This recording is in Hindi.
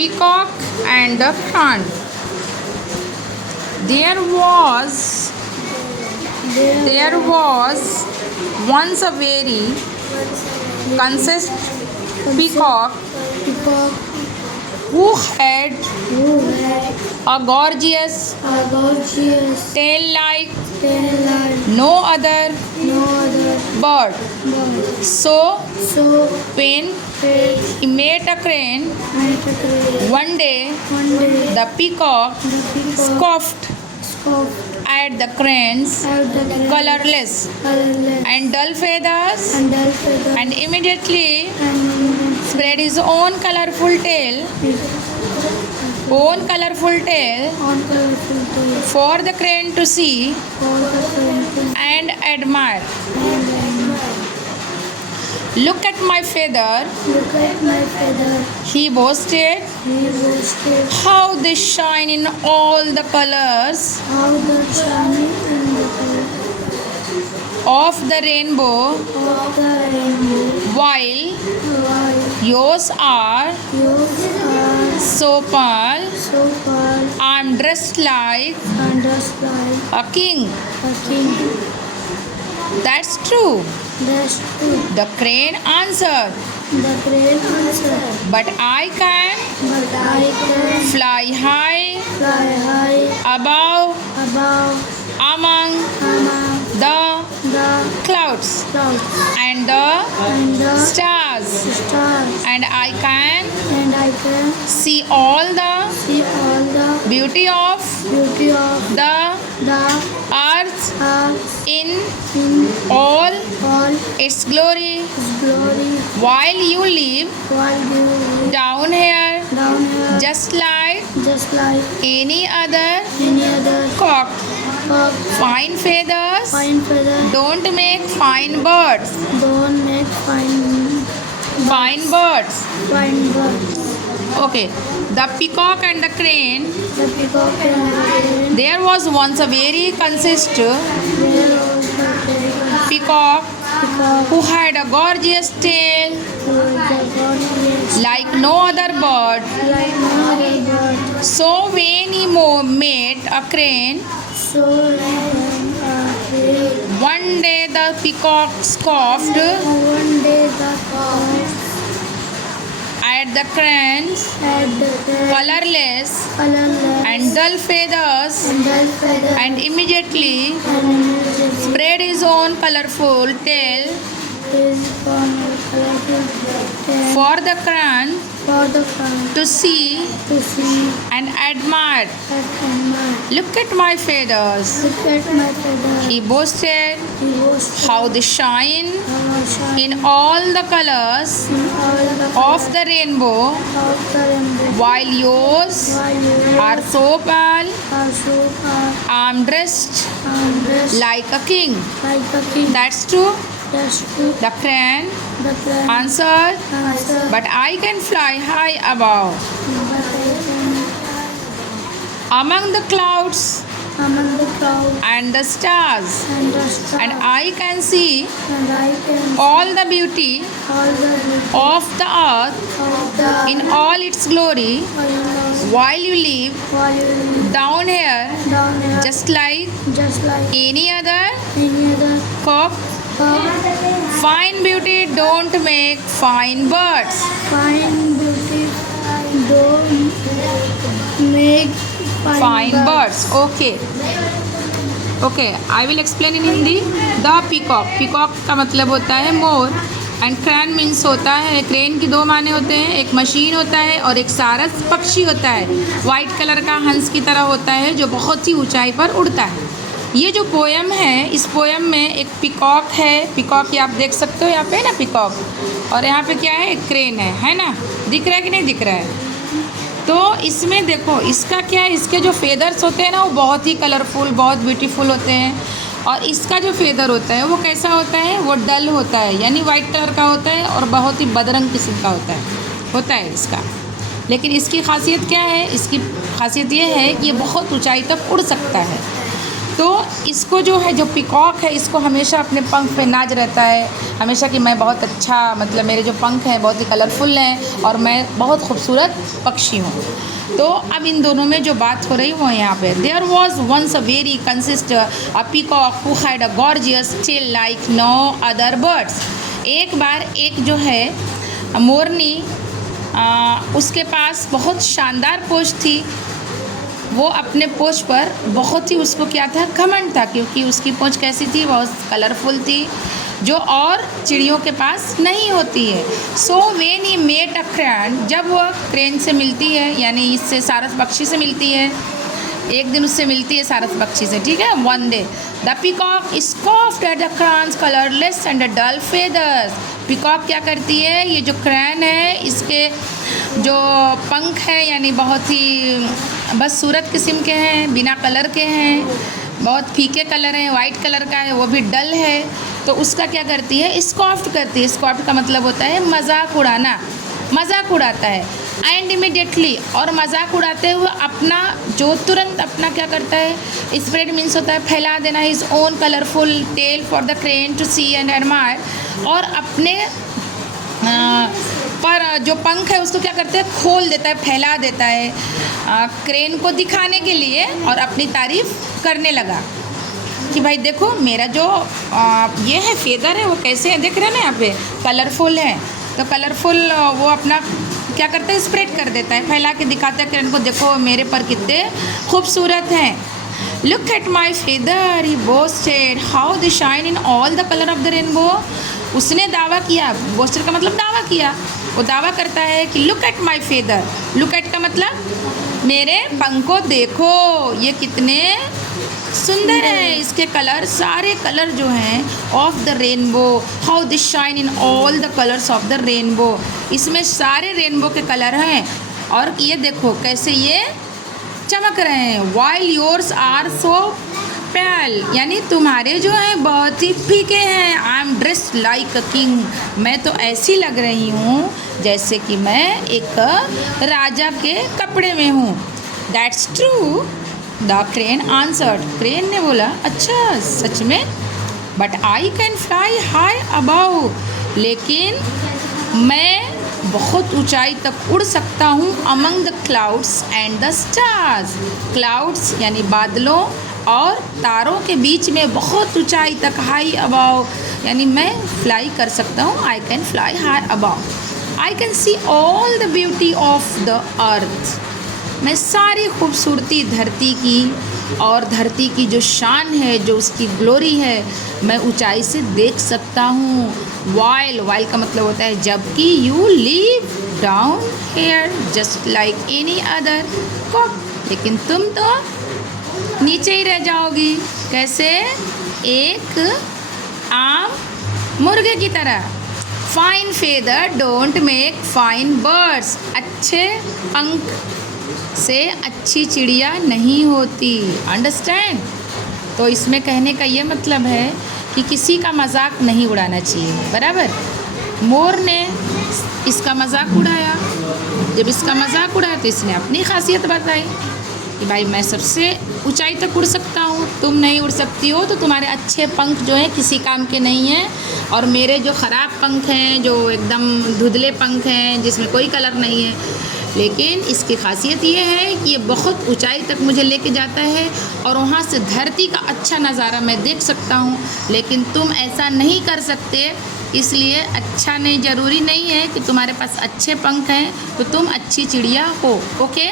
Peacock and the Crown. There was once a very conceited peacock who had a gorgeous tail like no other bird. So when he met a crane, one day the peacock scoffed at the crane's colorless and dull feathers and immediately spread his own colorful tail for the crane to see and admire. Look at my feather, he boasted, how they shine in all the colors of the rainbow, while yours are so pale. I'm dressed like a king. That's true, the crane answered. But I can fly high above among the clouds and the stars, and I can see all the beauty of the earth in all its glory, while you live down here just like any other cock. Fine feathers don't make fine birds. Okay, the peacock and the crane. There was once a very conceited peacock who had a gorgeous tail like no other bird. So when he met a crane, one day the peacock scoffed at the crane's colorless and dull feathers and immediately spread his own colorful tail for the crane to see and admire. Look at my feathers, he boasted, how they shine in all the colors of the rainbow, while yours are so pale. I'm dressed like a king. That's true, the crane answered, but I can fly high above among the clouds and the stars, and I can see all the beauty of the earth in all its glory, while you live down here just like any other cock. Fine beauty don't make fine birds. Fine birds. Okay, I will explain in Hindi. The peacock. Peacock का मतलब होता है मोर, एंड क्रैन मीन्स होता है, क्रेन की दो माने होते हैं, एक मशीन होता है और एक सारस पक्षी होता है, वाइट कलर का हंस की तरह होता है जो बहुत ही ऊंचाई पर उड़ता है। ये जो पोयम है, इस पोयम में एक पिकॉक है, पिकॉक ये आप देख सकते हो यहाँ पे ना पिकॉक, और यहाँ पे क्या है, एक क्रेन है ना, दिख रहा है कि नहीं दिख रहा है। तो इसमें देखो इसका क्या है, इसके जो फेदर्स होते हैं ना वो बहुत ही कलरफुल, बहुत ब्यूटीफुल होते हैं, और इसका जो फेदर होता है वो कैसा होता है, वो डल होता है, यानी वाइट कलर का होता है और बहुत ही बदरंग किस्म का होता है इसका। लेकिन इसकी खासियत क्या है, इसकी खासियत ये है कि ये बहुत ऊंचाई तक उड़ सकता है। तो इसको जो है, जो पिकॉक है, इसको हमेशा अपने पंख पे नाज रहता है हमेशा कि मैं बहुत अच्छा, मतलब मेरे जो पंख हैं बहुत ही कलरफुल हैं और मैं बहुत खूबसूरत पक्षी हूँ। तो अब इन दोनों में जो बात हो रही वो यहाँ पे, there was once a very consist a peacock who had a gorgeous tail like no other birds. एक बार एक जो है मोरनी, उसके पास बहुत शानदार पोच थी। वो अपने पोच पर बहुत ही, उसको क्या था, घमंड था, क्योंकि उसकी पोच कैसी थी, बहुत कलरफुल थी, जो और चिड़ियों के पास नहीं होती है। So when he met a crane, जब वह क्रेन से मिलती है, यानी इससे सारस पक्षी से मिलती है, एक दिन उससे मिलती है सारस पक्षी से, ठीक है। One day the peacock scoffed at the cranes colourless and dull feathers. Peacock क्या करती है, ये जो क्रैन है इसके जो पंख है यानी बहुत ही बदसूरत किस्म के हैं, बिना कलर के हैं, बहुत फीके कलर हैं, वाइट कलर का है, वो भी डल है। तो उसका क्या करती है, स्कॉफ्ड करती है। स्कॉफ्ड का मतलब होता है मजाक उड़ाना, मजाक उड़ाता है। एंड इमिडिएटली, और मजाक उड़ाते हुए अपना जो तुरंत अपना क्या करता है, स्प्रेड मीन्स होता है फैला देना, his own colourful tail for the crane to see and admire. और अपने पर जो पंख है उसको क्या करते हैं, खोल देता है, फैला देता है क्रेन को दिखाने के लिए, और अपनी तारीफ़ करने लगा कि भाई देखो मेरा जो ये है फेदर है वो कैसे है, देख रहे हैं ना यहाँ पे कलरफुल है। तो कलरफुल वो अपना क्या करता है, स्प्रेड कर देता है, फैला के दिखाता है क्रेन को, देखो मेरे पर कितने खूबसूरत हैं। Look at my feather he boasted how they shine in all the colour of the rainbow. उसने दावा किया, बोस्टेड का मतलब दावा किया, वो दावा करता है कि look at my feather. Look at का मतलब मेरे पंख को देखो, ये कितने सुंदर है, इसके कलर, सारे कलर जो हैं of the rainbow, how they shine in all the colours of the rainbow. इसमें सारे रेनबो के कलर हैं और ये देखो कैसे ये चमक रहे हैं। वाइल योर्स आर सो पेल, यानी तुम्हारे जो हैं बहुत ही फीके हैं। I am dressed like a king, मैं तो ऐसी लग रही हूँ जैसे कि मैं एक राजा के कपड़े में हूँ। That's true the crane answered, crane ने बोला अच्छा सच में, but I can fly high above, लेकिन मैं बहुत ऊंचाई तक उड़ सकता हूँ। Among the clouds and the stars, clouds यानी बादलों और तारों के बीच में बहुत ऊंचाई तक, हाई अबाउ यानी मैं फ्लाई कर सकता हूँ। I can fly high above. I can see all the beauty of the earth, मैं सारी खूबसूरती धरती की और धरती की जो शान है, जो उसकी ग्लोरी है, मैं ऊंचाई से देख सकता हूँ। वाइल, वाइल का मतलब होता है जबकि, you leave down here just like any other cock, लेकिन तुम तो नीचे ही रह जाओगी, कैसे, एक आम मुर्गे की तरह। Fine feather don't make fine birds, अच्छे पंख से अच्छी चिड़िया नहीं होती। अंडरस्टैंड। तो इसमें कहने का ये मतलब है कि किसी का मजाक नहीं उड़ाना चाहिए, बराबर। मोर ने इसका मजाक उड़ाया, जब इसका मजाक उड़ाया तो इसने अपनी खासियत बताई कि भाई मैं सबसे ऊंचाई तक उड़ सकता हूँ, तुम नहीं उड़ सकती हो, तो तुम्हारे अच्छे पंख जो हैं किसी काम के नहीं हैं, और मेरे जो ख़राब पंख हैं, जो एकदम धुंधले पंख हैं जिसमें कोई कलर नहीं है, लेकिन इसकी खासियत ये है कि ये बहुत ऊंचाई तक मुझे लेके जाता है और वहाँ से धरती का अच्छा नज़ारा मैं देख सकता हूँ, लेकिन तुम ऐसा नहीं कर सकते। इसलिए अच्छा नहीं, ज़रूरी नहीं है कि तुम्हारे पास अच्छे पंख हैं तो तुम अच्छी चिड़िया हो। ओके।